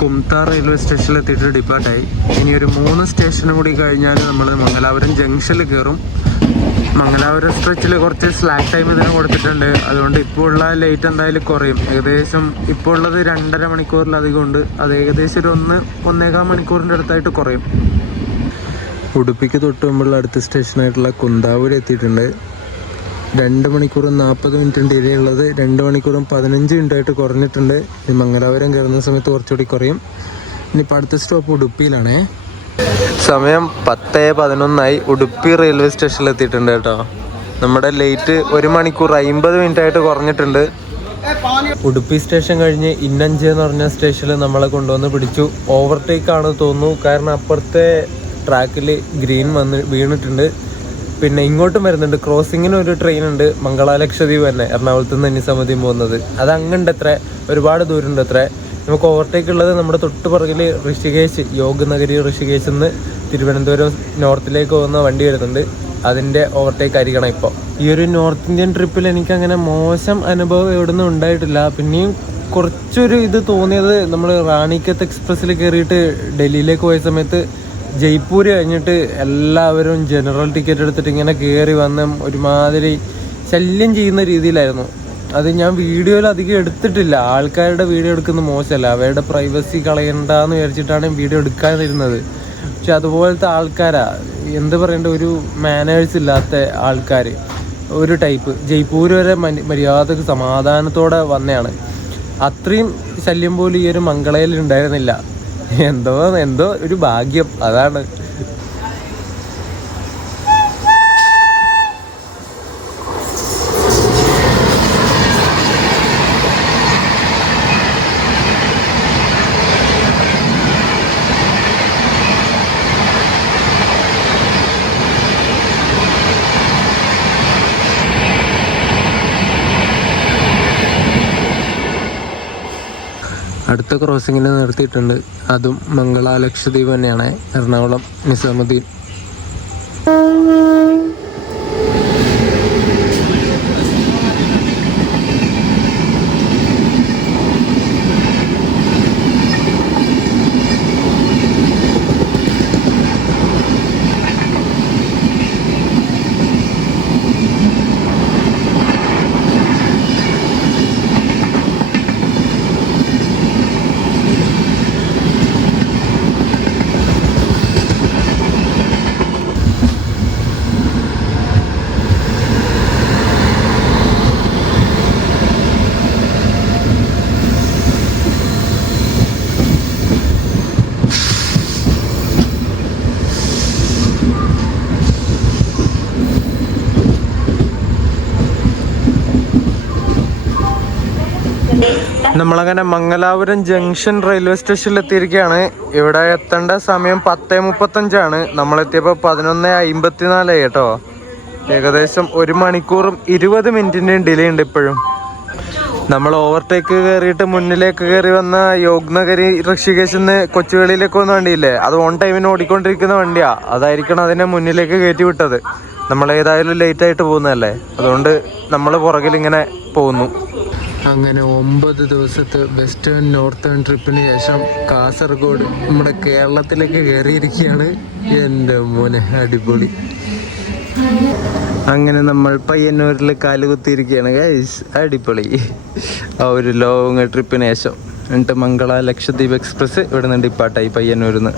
കുംത റെയിൽവേ സ്റ്റേഷനിൽ എത്തിയിട്ട് ഡിപ്പാർട്ടായി. ഇനി ഒരു 3 സ്റ്റേഷനും കൂടി കഴിഞ്ഞാൽ നമ്മൾ മംഗലാപുരം ജംഗ്ഷനിൽ കയറും. മംഗലാപുരം സ്ട്രെച്ചിൽ കുറച്ച് സ്ലാക്ക് ടൈം ഇതിന് കൊടുത്തിട്ടുണ്ട്. അതുകൊണ്ട് ഇപ്പോൾ ഉള്ള ലേറ്റ് എന്തായാലും കുറയും. ഏകദേശം ഇപ്പോൾ ഉള്ളത് 2.5 മണിക്കൂറിലധികം ഉണ്ട്. അത് ഏകദേശം ഒരു 1.25 മണിക്കൂറിൻ്റെ അടുത്തായിട്ട് കുറയും. ഉടുപ്പിക്ക് തൊട്ട് മുമ്പുള്ള അടുത്ത സ്റ്റേഷനായിട്ടുള്ള കുന്താപുരം എത്തിയിട്ടുണ്ട്. 2 മണിക്കൂറും 40 മിനിറ്റും ഡിലേ ഉള്ളത് 2 മണിക്കൂറും 15 മിനിറ്റായിട്ട് കുറഞ്ഞിട്ടുണ്ട്. ഈ മംഗലാപുരം കയറുന്ന സമയത്ത് കുറച്ചുകൂടി കുറയും. ഇനിയിപ്പോൾ അടുത്ത സ്റ്റോപ്പ് ഉടുപ്പിയിലാണേ. സമയം 10:11 ഉടുപ്പി റെയിൽവേ സ്റ്റേഷനിൽ എത്തിയിട്ടുണ്ട് കേട്ടോ. നമ്മുടെ ലേറ്റ് 1 മണിക്കൂർ 50 മിനിറ്റായിട്ട് കുറഞ്ഞിട്ടുണ്ട്. ഉടുപ്പി സ്റ്റേഷൻ കഴിഞ്ഞ് ഇന്നഞ്ച് എന്ന് പറഞ്ഞ സ്റ്റേഷനിൽ നമ്മളെ കൊണ്ടുവന്ന് പിടിച്ചു. ഓവർടേക്ക് ആണ് തോന്നുന്നു, കാരണം അപ്പുറത്തെ ട്രാക്കിൽ ഗ്രീൻ വീണിട്ടുണ്ട്. പിന്നെ ഇങ്ങോട്ടും വരുന്നുണ്ട്, ക്രോസിങ്ങിന് ഒരു ട്രെയിൻ ഉണ്ട്, മംഗള ലക്ഷദ്വീപ് തന്നെ, എറണാകുളത്ത് നിന്ന് നിസാമുദ്ദീൻ പോകുന്നത്. അത് അങ്ങുണ്ട്, അത്ര ഒരുപാട് ദൂരമുണ്ട് അത്ര. നമുക്ക് ഓവർടേക്ക് ഉള്ളത് നമ്മുടെ തൊട്ട് പുറകിൽ ഋഷികേശ്, യോഗ നഗരി ഋഷികേശിൽ നിന്ന് തിരുവനന്തപുരം നോർത്തിലേക്ക് പോകുന്ന വണ്ടി വരുന്നുണ്ട്. അതിൻ്റെ ഓവർടേക്ക് ആയിരിക്കണം ഇപ്പോൾ. ഈ ഒരു നോർത്ത് ഇന്ത്യൻ ട്രിപ്പിൽ എനിക്കങ്ങനെ മോശം അനുഭവം എവിടെ നിന്നും ഉണ്ടായിട്ടില്ല. പിന്നെയും കുറച്ചൊരു ഇത് തോന്നിയത് നമ്മൾ റാണിക്കത്ത് എക്സ്പ്രസ്സിൽ കയറിയിട്ട് ഡൽഹിയിലേക്ക് പോയ സമയത്ത് ജയ്പൂർ കഴിഞ്ഞിട്ട് എല്ലാവരും ജനറൽ ടിക്കറ്റ് എടുത്തിട്ട് ഇങ്ങനെ കയറി വന്ന് ഒരുമാതിരി ശല്യം ചെയ്യുന്ന രീതിയിലായിരുന്നു. അത് ഞാൻ വീഡിയോയിൽ അധികം എടുത്തിട്ടില്ല. ആൾക്കാരുടെ വീഡിയോ എടുക്കുന്നത് മോശമല്ല, അവരുടെ പ്രൈവസി കളയണ്ടെന്ന് വിചാരിച്ചിട്ടാണ് വീഡിയോ എടുക്കാതിരുന്നത്. പക്ഷെ അതുപോലത്തെ ആൾക്കാരാ, എന്ത് പറയേണ്ട, ഒരു മാനേഴ്സ് ഇല്ലാത്ത ആൾക്കാർ, ഒരു ടൈപ്പ്. ജയ്പൂർ വരെ മര്യാദക്ക് സമാധാനത്തോടെ വന്നതാണ്. അത്രയും ശല്യം പോലും ഈ ഒരു മംഗളയിൽ ഉണ്ടായിരുന്നില്ല. എന്തോ ഒരു ഭാഗ്യം, അതാണ്. അടുത്ത ക്രോസിങ്ങിന് നിർത്തിയിട്ടുണ്ട്. അതും മംഗള ലക്ഷദ്വീപ് തന്നെയാണ്, എറണാകുളം നിസാമുദ്ദീൻ. നമ്മളങ്ങനെ മംഗലാപുരം ജംഗ്ഷൻ റെയിൽവേ സ്റ്റേഷനിൽ എത്തിയിരിക്കുകയാണ്. ഇവിടെ എത്തേണ്ട സമയം 10:35. നമ്മളെത്തിയപ്പോൾ 11:54 കേട്ടോ. ഏകദേശം 1 മണിക്കൂറും 20 മിനിറ്റിൻ്റെയും ഡിലേ ഉണ്ട് ഇപ്പോഴും. നമ്മൾ ഓവർടേക്ക് കയറിയിട്ട് മുന്നിലേക്ക് കയറി വന്ന യോഗ്നഗരി ഋഷികേശിൽ നിന്ന് കൊച്ചുവേളിയിലേക്ക് വന്ന വണ്ടിയില്ലേ, അത് ഓൺ ടൈമിന് ഓടിക്കൊണ്ടിരിക്കുന്ന വണ്ടിയാ. അതായിരിക്കണം അതിനെ മുന്നിലേക്ക് കയറ്റി വിട്ടത്. നമ്മളേതായാലും ലേറ്റായിട്ട് പോകുന്നതല്ലേ, അതുകൊണ്ട് നമ്മൾ പുറകിലിങ്ങനെ പോകുന്നു. അങ്ങനെ 9 ദിവസത്തെ വെസ്റ്റേൺ നോർത്തേൺ ട്രിപ്പിന് ശേഷം കാസർഗോഡ് നമ്മുടെ കേരളത്തിലേക്ക് കയറിയിരിക്കുകയാണ്. എൻ്റെ മോനെ, അടിപൊളി. അങ്ങനെ നമ്മൾ പയ്യന്നൂരിൽ കാലുകുത്തിയിരിക്കുകയാണ് ഗൈസ്. അടിപൊളി. ആ ഒരു ലോങ് ട്രിപ്പിന് ശേഷം. എന്നിട്ട് മംഗള ലക്ഷദ്വീപ് എക്സ്പ്രസ് ഇവിടെ നിന്ന് ഡിപ്പാർട്ടായി പയ്യന്നൂരിൽ നിന്ന്.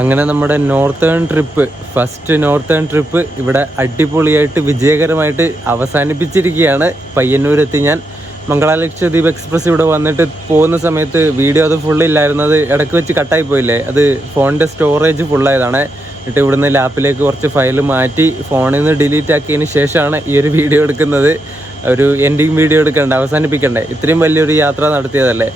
അങ്ങനെ നമ്മുടെ ഫസ്റ്റ് നോർത്തേൺ ട്രിപ്പ് ഇവിടെ അടിപൊളിയായിട്ട് വിജയകരമായിട്ട് അവസാനിപ്പിച്ചിരിക്കുകയാണ്. പയ്യന്നൂരെത്തി ഞാൻ. മംഗള ലക്ഷദ്വീപ് എക്സ്പ്രസ് ഇവിടെ വന്നിട്ട് പോകുന്ന സമയത്ത് വീഡിയോ അത് ഫുള്ളില്ലായിരുന്നത് ഇടയ്ക്ക് വെച്ച് കട്ടായി പോയില്ലേ, അത് ഫോണിൻ്റെ സ്റ്റോറേജ് ഫുള്ളായതാണ്. എന്നിട്ട് ഇവിടുന്ന് ലാപ്പിലേക്ക് കുറച്ച് ഫയൽ മാറ്റി ഫോണിൽ നിന്ന് ഡിലീറ്റ് ആക്കിയതിന് ശേഷമാണ് ഈ ഒരു വീഡിയോ എടുക്കുന്നത്. ഒരു എൻഡിങ് വീഡിയോ എടുക്കണ്ടേ, അവസാനിപ്പിക്കണ്ടേ, ഇത്രയും വലിയൊരു യാത്ര നടത്തിയതല്ലേ.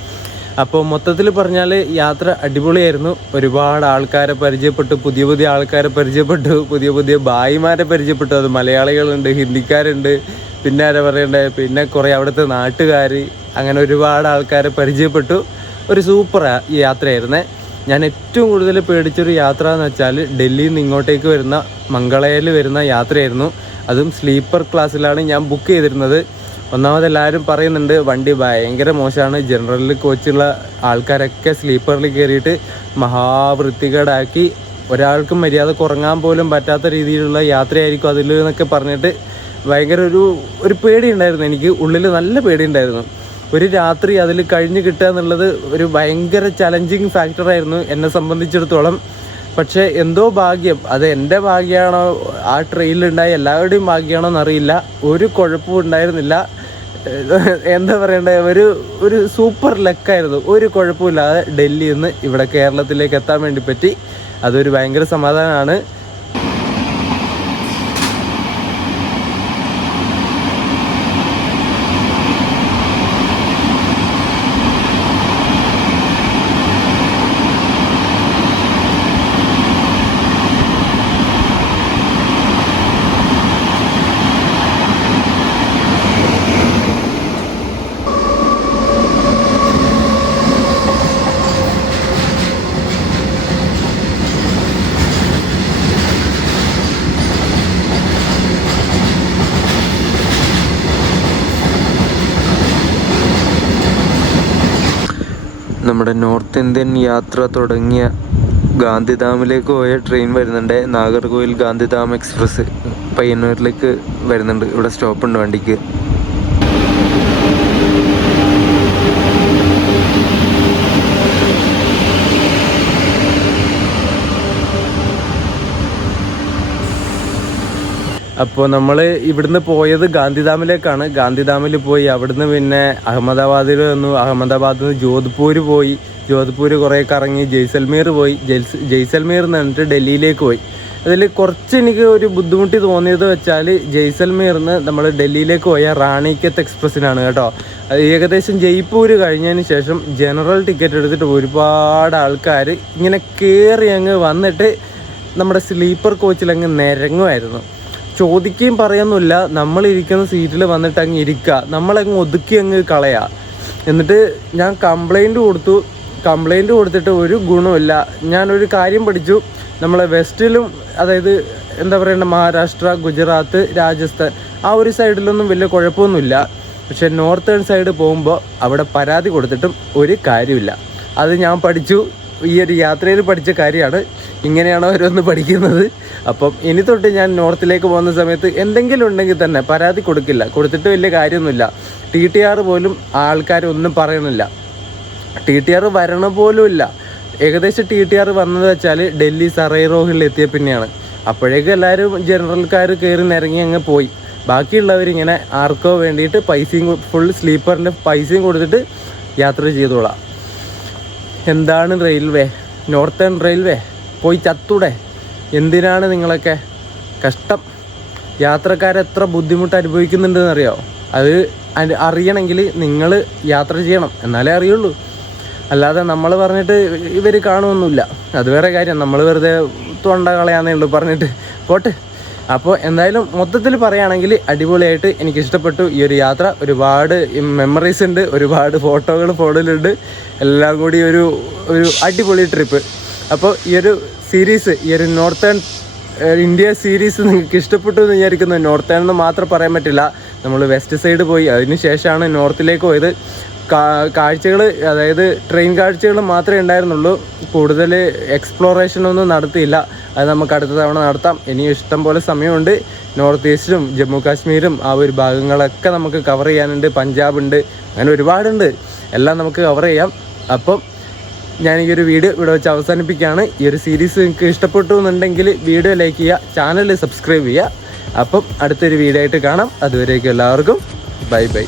അപ്പോൾ മൊത്തത്തിൽ പറഞ്ഞാൽ യാത്ര അടിപൊളിയായിരുന്നു. ഒരുപാട് ആൾക്കാരെ പരിചയപ്പെട്ടു, പുതിയ ആൾക്കാരെ പരിചയപ്പെട്ടു, പുതിയ ഭായിമാരെ പരിചയപ്പെട്ടു. അത് മലയാളികളുണ്ട്, ഹിന്ദിക്കാരുണ്ട്, പിന്നെ ആരാ പറയണ്ടേ, പിന്നെ കുറേ അവിടുത്തെ നാട്ടുകാർ, അങ്ങനെ ഒരുപാട് ആൾക്കാരെ പരിചയപ്പെട്ടു. ഒരു സൂപ്പർ യാത്രയായിരുന്നേ. ഞാൻ ഏറ്റവും കൂടുതൽ പേടിച്ചൊരു യാത്ര എന്ന് വെച്ചാൽ ഡൽഹിയിൽ നിന്ന് ഇങ്ങോട്ടേക്ക് വരുന്ന മംഗളയിൽ വരുന്ന യാത്രയായിരുന്നു. അതും സ്ലീപ്പർ ക്ലാസ്സിലാണ് ഞാൻ ബുക്ക് ചെയ്തിരുന്നത്. ഒന്നാമത് എല്ലാവരും പറയുന്നുണ്ട് വണ്ടി ഭയങ്കര മോശമാണ്, ജനറൽ കോച്ചുള്ള ആൾക്കാരൊക്കെ സ്ലീപ്പറിൽ കയറിയിട്ട് മഹാവൃത്തികേടാക്കി, ഒരാൾക്കും മര്യാദ ഉറങ്ങാൻ പോലും പറ്റാത്ത രീതിയിലുള്ള യാത്രയായിരിക്കും അതിൽ എന്നൊക്കെ പറഞ്ഞിട്ട് ഭയങ്കര ഒരു പേടിയുണ്ടായിരുന്നു. എനിക്ക് ഉള്ളിൽ നല്ല പേടിയുണ്ടായിരുന്നു. ഒരു രാത്രി അതിൽ കഴിഞ്ഞ് കിട്ടുക എന്നുള്ളത് ഒരു ഭയങ്കര ചലഞ്ചിങ് ഫാക്ടറായിരുന്നു എന്നെ സംബന്ധിച്ചിടത്തോളം. പക്ഷേ എന്തോ ഭാഗ്യം, അത് എൻ്റെ ഭാഗ്യമാണോ ആ ട്രെയിനിലുണ്ടായ എല്ലാവരുടെയും ഭാഗ്യമാണോ എന്നറിയില്ല, ഒരു കുഴപ്പവും ഉണ്ടായിരുന്നില്ല. എന്താ പറയണ്ടേ, ഒരു സൂപ്പർ ലക്കായിരുന്നു. ഒരു കുഴപ്പമില്ലാതെ ഡൽഹിയിൽ നിന്ന് ഇവിടെ കേരളത്തിലേക്ക് എത്താൻ വേണ്ടി പറ്റി. അതൊരു ഭയങ്കര സമാധാനമാണ്. നമ്മുടെ നോർത്ത് ഇന്ത്യൻ യാത്ര തുടങ്ങിയ ഗാന്ധിധാമിലേക്ക് പോയ ട്രെയിൻ വരുന്നുണ്ട്. നാഗർകോവിൽ ഗാന്ധിധാം എക്സ്പ്രസ് പയ്യന്നൂരിലേക്ക് വരുന്നുണ്ട്. ഇവിടെ സ്റ്റോപ്പുണ്ട് വണ്ടിക്ക്. അപ്പോൾ നമ്മൾ ഇവിടുന്ന് പോയത് ഗാന്ധിധാമിലേക്കാണ്. ഗാന്ധിധാമിൽ പോയി അവിടുന്ന് പിന്നെ അഹമ്മദാബാദിൽ വന്നു. അഹമ്മദാബാദിൽ നിന്ന് ജോധ്പൂർ പോയി. ജോധ്പൂർ കുറേ കറങ്ങി ജയ്സൽമീർ പോയി. ജയ്സൽമീർ എന്നിട്ട് ഡൽഹിയിലേക്ക് പോയി. അതിൽ കുറച്ച് എനിക്ക് ഒരു ബുദ്ധിമുട്ടി തോന്നിയത് വെച്ചാൽ ജയ്സൽമീറിന്ന് നമ്മൾ ഡൽഹിയിലേക്ക് പോയ റാണിക്കത്ത് എക്സ്പ്രസ്സിനാണ് കേട്ടോ. അത് ഏകദേശം ജയ്പൂർ കഴിഞ്ഞതിന് ശേഷം ജനറൽ ടിക്കറ്റ് എടുത്തിട്ട് ഒരുപാട് ആൾക്കാർ ഇങ്ങനെ കയറി അങ്ങ് വന്നിട്ട് നമ്മുടെ സ്ലീപ്പർ കോച്ചിലങ്ങ് നിരങ്ങുമായിരുന്നു. ചോദിക്കുകയും പറയുന്നില്ല, നമ്മളിരിക്കുന്ന സീറ്റിൽ വന്നിട്ട് അങ്ങ് ഇരിക്കുക, നമ്മളങ്ങ് ഒതുക്കി അങ്ങ് കളയുക. എന്നിട്ട് ഞാൻ കംപ്ലൈൻറ്റ് കൊടുത്തിട്ട് ഒരു ഗുണമില്ല. ഞാനൊരു കാര്യം പഠിച്ചു, നമ്മളെ വെസ്റ്റിലും അതായത് എന്താ പറയണ്ട മഹാരാഷ്ട്ര, ഗുജറാത്ത്, രാജസ്ഥാൻ ആ ഒരു സൈഡിലൊന്നും വലിയ കുഴപ്പമൊന്നുമില്ല. പക്ഷേ നോർത്തേൺ സൈഡ് പോകുമ്പോൾ അവിടെ പരാതി കൊടുത്തിട്ടും ഒരു കാര്യമില്ല. അത് ഞാൻ പഠിച്ചു, ഈ ഒരു യാത്രയിൽ പഠിച്ച കാര്യമാണ്. ഇങ്ങനെയാണോ ഓരോന്ന് പഠിക്കുന്നത്. അപ്പം ഇനി തൊട്ട് ഞാൻ നോർത്തിലേക്ക് പോകുന്ന സമയത്ത് എന്തെങ്കിലും ഉണ്ടെങ്കിൽ തന്നെ പരാതി കൊടുത്തിട്ട് വലിയ കാര്യമൊന്നുമില്ല. TTR പോലും ആൾക്കാരൊന്നും പറയണില്ല. TTR വരണ പോലും ഇല്ല. ഏകദേശം TTR വന്നത് വെച്ചാൽ ഡൽഹി സറൈ റോഹിൽ എത്തിയ പിന്നെയാണ്. അപ്പോഴേക്കും എല്ലാവരും ജനറൽക്കാർ കയറി നിരങ്ങി അങ്ങ് പോയി. ബാക്കിയുള്ളവരിങ്ങനെ ആർക്കോ വേണ്ടിയിട്ട് പൈസയും ഫുൾ സ്ലീപ്പറിൻ്റെ പൈസയും കൊടുത്തിട്ട് യാത്ര ചെയ്തോളാം. എന്താണ് റെയിൽവേ, നോർത്തേൺ റെയിൽവേ, പോയി ചത്തൂടെ? എന്തിനാണ് നിങ്ങളൊക്കെ കഷ്ടം? യാത്രക്കാരെത്ര ബുദ്ധിമുട്ട് അനുഭവിക്കുന്നുണ്ടെന്ന് അറിയാമോ? അത് അറിയണമെങ്കിൽ നിങ്ങൾ യാത്ര ചെയ്യണം, എന്നാലേ അറിയുള്ളൂ. അല്ലാതെ നമ്മൾ പറഞ്ഞിട്ട് ഇവർ കാണുമൊന്നുമില്ല. അത് വേറെ കാര്യം. നമ്മൾ വെറുതെ തൊണ്ട കളയാന്നേ ഉള്ളൂ പറഞ്ഞിട്ട് പോട്ടെ. അപ്പോൾ എന്തായാലും മൊത്തത്തിൽ പറയുകയാണെങ്കിൽ അടിപൊളിയായിട്ട് എനിക്കിഷ്ടപ്പെട്ടു ഈ ഒരു യാത്ര. ഒരുപാട് മെമ്മറീസ് ഉണ്ട്, ഒരുപാട് ഫോട്ടോകൾ ഫോണിലുണ്ട്. എല്ലാം കൂടി ഒരു അടിപൊളി ട്രിപ്പ്. അപ്പോൾ ഈ ഒരു സീരീസ്, ഈ ഒരു നോർത്തേൺ ഇന്ത്യ സീരീസ് നിങ്ങൾക്ക് ഇഷ്ടപ്പെട്ടു എന്ന് വിചാരിക്കുന്നു. നോർത്തേൺ എന്ന് മാത്രം പറയാൻ പറ്റില്ല, നമ്മൾ വെസ്റ്റ് സൈഡ് പോയി, അതിന് ശേഷമാണ് നോർത്തിലേക്ക് പോയത്. കാഴ്ചകൾ, അതായത് ട്രെയിൻ കാഴ്ചകൾ മാത്രമേ ഉണ്ടായിരുന്നുള്ളൂ. കൂടുതൽ എക്സ്പ്ലോറേഷനൊന്നും നടത്തിയില്ല. അത് നമുക്ക് അടുത്ത തവണ നടത്താം. ഇനിയും ഇഷ്ടം പോലെ സമയമുണ്ട്. നോർത്ത് ഈസ്റ്റും ജമ്മു കാശ്മീരും ആ ഒരു ഭാഗങ്ങളൊക്കെ നമുക്ക് കവർ ചെയ്യാനുണ്ട്. പഞ്ചാബ് ഉണ്ട്, അങ്ങനെ ഒരുപാടുണ്ട്. എല്ലാം നമുക്ക് കവർ ചെയ്യാം. അപ്പം ഞാൻ ഈ ഒരു വീഡിയോ ഇവിടെ വെച്ച് അവസാനിപ്പിക്കുകയാണ്. ഈ ഒരു സീരീസ് നിങ്ങൾക്ക് ഇഷ്ടപ്പെട്ടു എന്നുണ്ടെങ്കിൽ വീഡിയോ ലൈക്ക് ചെയ്യുക, ചാനൽ സബ്സ്ക്രൈബ് ചെയ്യുക. അപ്പം അടുത്തൊരു വീഡിയോ ആയിട്ട് കാണാം. അതുവരേക്കും എല്ലാവർക്കും ബൈ ബൈ.